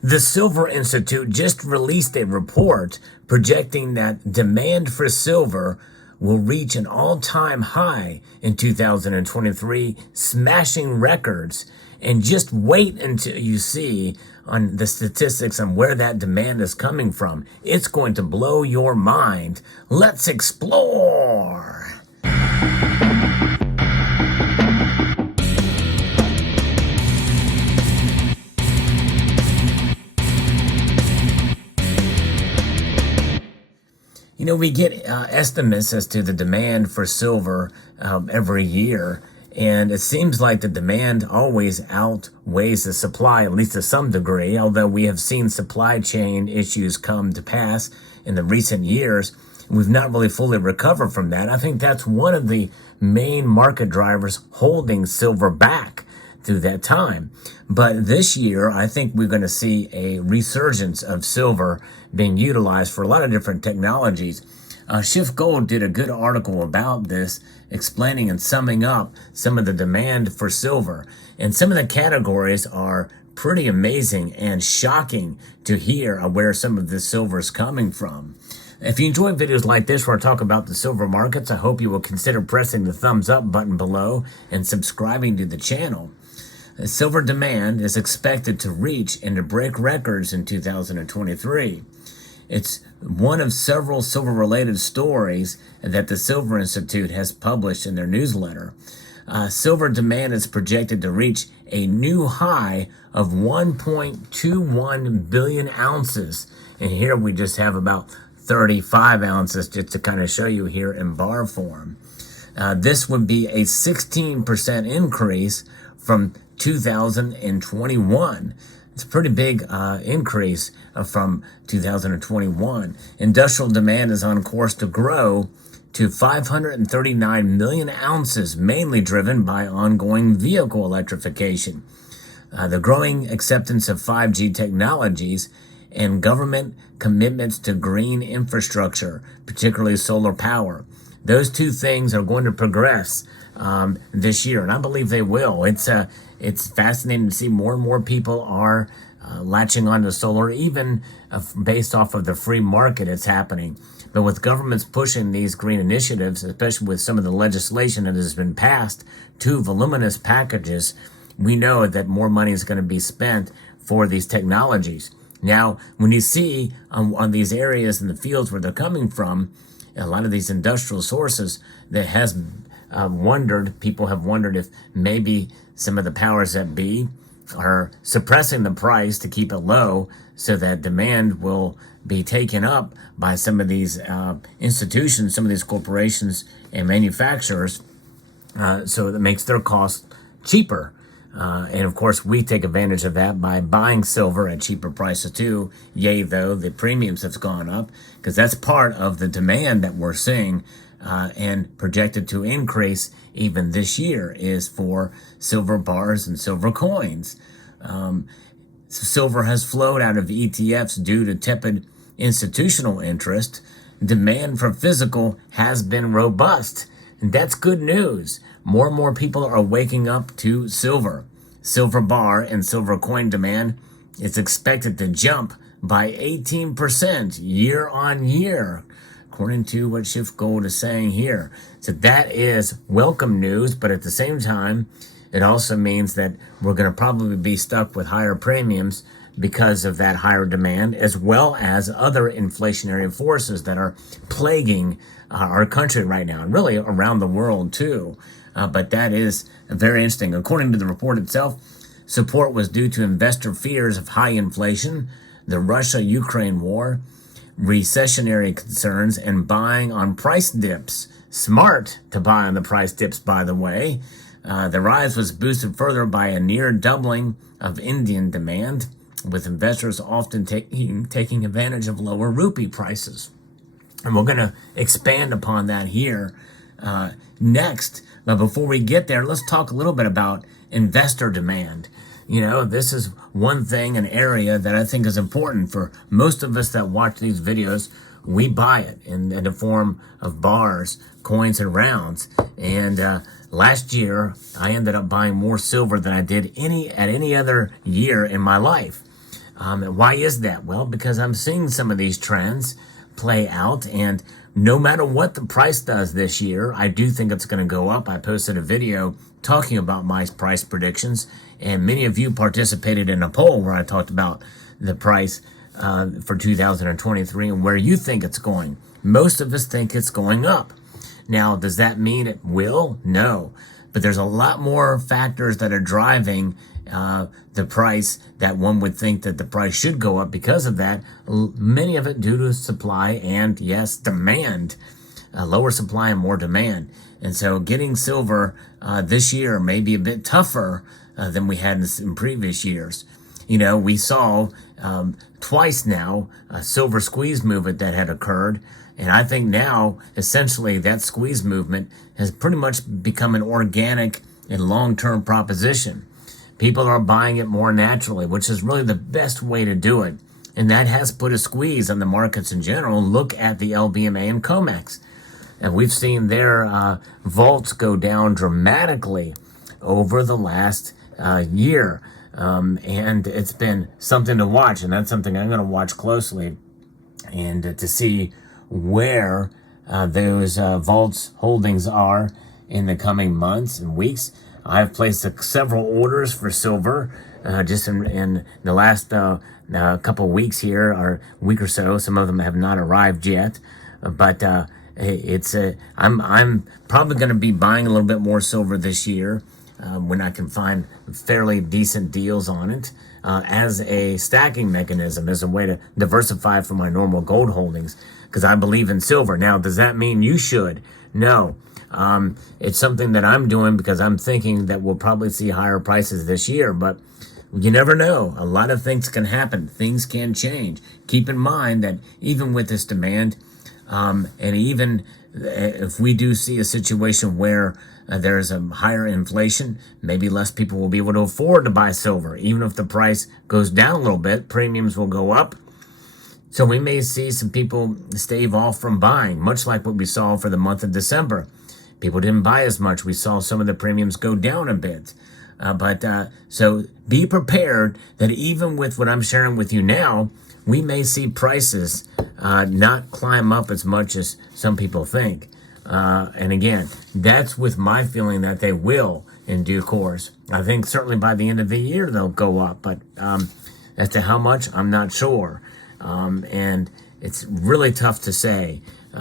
The Silver Institute just released a report projecting that demand for silver will reach an all-time high in 2023, smashing records. And just wait until you see on the statistics on where that demand is coming from. It's going to blow your mind. Let's explore. You know, we get estimates as to the demand for silver every year, and it seems like the demand always outweighs the supply, at least to some degree, although we have seen supply chain issues come to pass in the recent years. We've not really fully recovered from that. I think that's one of the main market drivers holding silver back through that time. But this year, I think we're going to see a resurgence of silver being utilized for a lot of different technologies. SchiffGold did a good article about this, explaining and summing up some of the demand for silver. And some of the categories are pretty amazing and shocking to hear where some of this silver is coming from. If you enjoy videos like this where I talk about the silver markets, I hope you will consider pressing the thumbs up button below and subscribing to the channel. Silver demand is expected to reach and to break records in 2023. It's one of several silver-related stories that the Silver Institute has published in their newsletter. Silver demand is projected to reach a new high of 1.21 billion ounces. And here we just have about 35 ounces just to kind of show you here in bar form. This would be a 16% increase from 2021. It's a pretty big increase from 2021. Industrial demand is on course to grow to 539 million ounces, mainly driven by ongoing vehicle electrification, the growing acceptance of 5G technologies, and government commitments to green infrastructure, particularly solar power. Those two things are going to progress this year, and I believe they will. It's fascinating to see more and more people are latching onto solar, even based off of the free market. It's happening. But with governments pushing these green initiatives, especially with some of the legislation that has been passed, two voluminous packages, we know that more money is going to be spent for these technologies. Now, when you see on these areas in the fields where they're coming from, a lot of these industrial sources, that has people have wondered if maybe some of the powers that be are suppressing the price to keep it low so that demand will be taken up by some of these institutions, some of these corporations and manufacturers, so that makes their costs cheaper. And of course, we take advantage of that by buying silver at cheaper prices too. Yea, though, the premiums have gone up, because that's part of the demand that we're seeing and projected to increase even this year is for silver bars and silver coins. Silver has flowed out of ETFs due to tepid institutional interest. Demand for physical has been robust, and that's good news. More and more people are waking up to silver. Silver bar and silver coin demand is expected to jump by 18% year on year, according to what SchiffGold is saying here. So that is welcome news, but at the same time, it also means that we're going to probably be stuck with higher premiums because of that higher demand, as well as other inflationary forces that are plaguing our country right now, and really around the world too. But that is very interesting. According to the report itself, support was due to investor fears of high inflation, the Russia-Ukraine war, recessionary concerns, and buying on price dips. Smart to buy on the price dips, by the way. The rise was boosted further by a near doubling of Indian demand, with investors often taking advantage of lower rupee prices. And we're going to expand upon that here next. But before we get there, let's talk a little bit about investor demand. You know, this is one thing, an area that I think is important for most of us that watch these videos. We buy it in the form of bars, coins, and rounds. And last year, I ended up buying more silver than I did any other year in my life. And why is that? Well, because I'm seeing some of these trends play out, and no matter what the price does this year, I do think it's going to go up. I posted a video talking about my price predictions, and many of you participated in a poll where I talked about the price for 2023 and where you think it's going. Most of us think it's going up. Now, does that mean it will? No. But there's a lot more factors that are driving the price that one would think that the price should go up because of that. Many of it due to supply and, yes, demand. Lower supply and more demand. And so getting silver this year may be a bit tougher than we had in previous years. You know, we saw twice now a silver squeeze movement that had occurred. And I think now, essentially, that squeeze movement has pretty much become an organic and long-term proposition. People are buying it more naturally, which is really the best way to do it. And that has put a squeeze on the markets in general. Look at the LBMA and COMEX. And we've seen their vaults go down dramatically over the last year. And it's been something to watch, and that's something I'm going to watch closely and to see where those vaults holdings are in the coming months and weeks. I've placed several orders for silver just in the last couple of weeks here, or week or so. Some of them have not arrived yet, but I'm probably going to be buying a little bit more silver this year when I can find fairly decent deals on it as a stacking mechanism, as a way to diversify from my normal gold holdings, because I believe in silver. Now, does that mean you should? No. It's something that I'm doing because I'm thinking that we'll probably see higher prices this year, but you never know. A lot of things can happen. Things can change. Keep in mind that even with this demand, and even if we do see a situation where there's a higher inflation, maybe less people will be able to afford to buy silver. Even if the price goes down a little bit, premiums will go up. So we may see some people stave off from buying, much like what we saw for the month of December. People didn't buy as much. We saw some of the premiums go down a bit. So be prepared that even with what I'm sharing with you now, we may see prices not climb up as much as some people think. And again, that's with my feeling that they will in due course. I think certainly by the end of the year they'll go up, but as to how much, I'm not sure. And it's really tough to say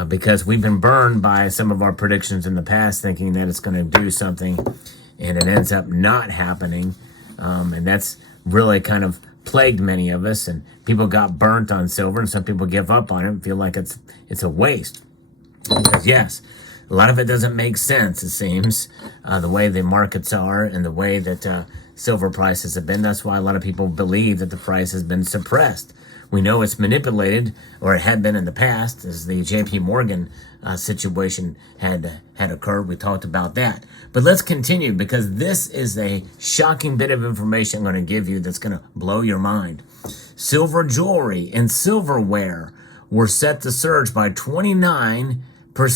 because we've been burned by some of our predictions in the past thinking that it's going to do something and it ends up not happening. And that's really kind of plagued many of us, and people got burnt on silver, and some people give up on it and feel like it's a waste. Because yes, a lot of it doesn't make sense, it seems, the way the markets are and the way that silver prices have been. That's why a lot of people believe that the price has been suppressed. We know it's manipulated, or it had been in the past, as the JP Morgan situation had occurred. We talked about that. But let's continue, because this is a shocking bit of information I'm going to give you that's going to blow your mind. Silver jewelry and silverware were set to surge by 29% and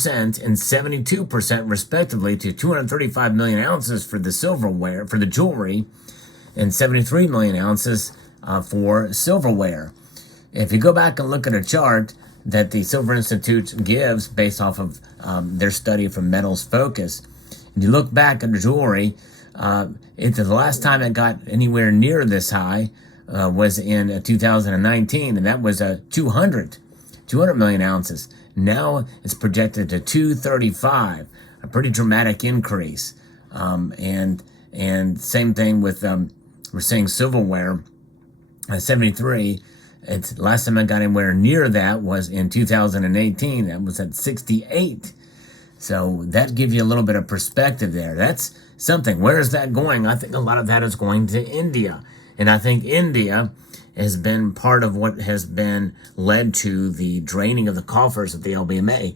72% respectively to 235 million ounces for the silverware, for the jewelry, and 73 million ounces for silverware. If you go back and look at a chart that the Silver Institute gives based off of their study from Metals Focus, and you look back at the jewelry, the last time it got anywhere near this high was in 2019, and that was 200 million ounces. Now it's projected to 235, a pretty dramatic increase. And same thing with, we're seeing silverware, 73. It's last time I got anywhere near that was in 2018. That was at 68. So that gives you a little bit of perspective there. That's something. Where is that going? I think a lot of that is going to India. And I think India has been part of what has been led to the draining of the coffers of the LBMA.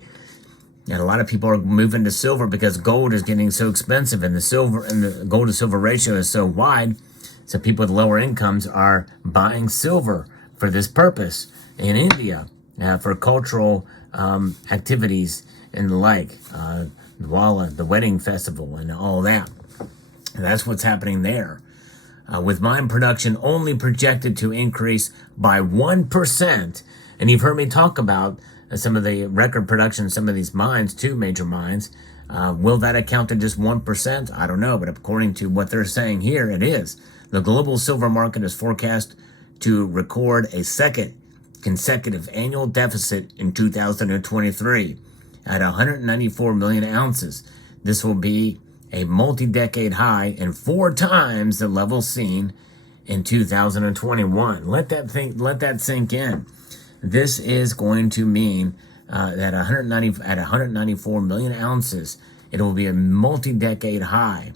And a lot of people are moving to silver because gold is getting so expensive, and the silver and the gold to silver ratio is so wide. So people with lower incomes are buying silver for this purpose in India, for cultural activities and the like, Diwali, the wedding festival, and all that. And that's what's happening there. with mine production only projected to increase by 1%. And you've heard me talk about some of the record production, some of these mines, two major mines. Will that account to just 1%? I don't know, but according to what they're saying here, it is. The global silver market is forecast to record a second consecutive annual deficit in 2023 at 194 million ounces. This will be a multi-decade high and 4 times the level seen in 2021. Let that sink in. This is going to mean that 194 million ounces, it will be a multi-decade high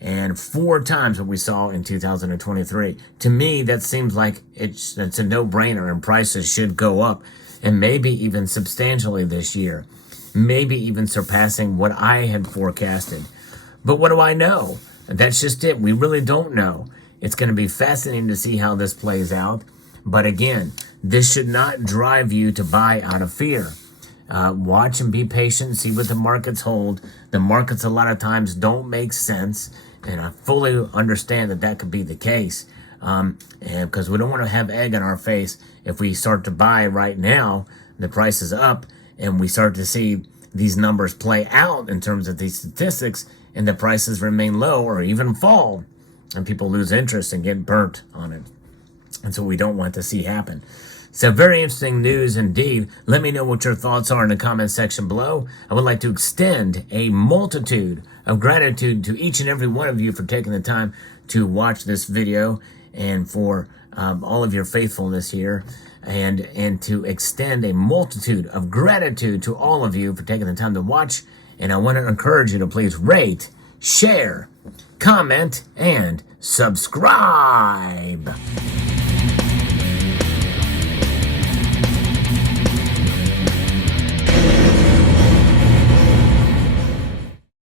and 4 times what we saw in 2023. To me, that seems like it's a no-brainer, and prices should go up, and maybe even substantially this year, maybe even surpassing what I had forecasted. But what do I know? That's just it. We really don't know. It's going to be fascinating to see how this plays out. But again, this should not drive you to buy out of fear. Watch and be patient, see what the markets hold. The markets a lot of times don't make sense, and I fully understand that could be the case. And because we don't want to have egg in our face if we start to buy right now, the price is up, and we start to see these numbers play out in terms of these statistics, and the prices remain low or even fall, and people lose interest and get burnt on it. And so we don't want to see happen. So very interesting news indeed. Let me know what your thoughts are in the comment section below. I would like to extend a multitude of gratitude to each and every one of you for taking the time to watch this video, and for all of your faithfulness here, and to extend a multitude of gratitude to all of you for taking the time to watch. And I want to encourage you to please rate, share, comment, and subscribe.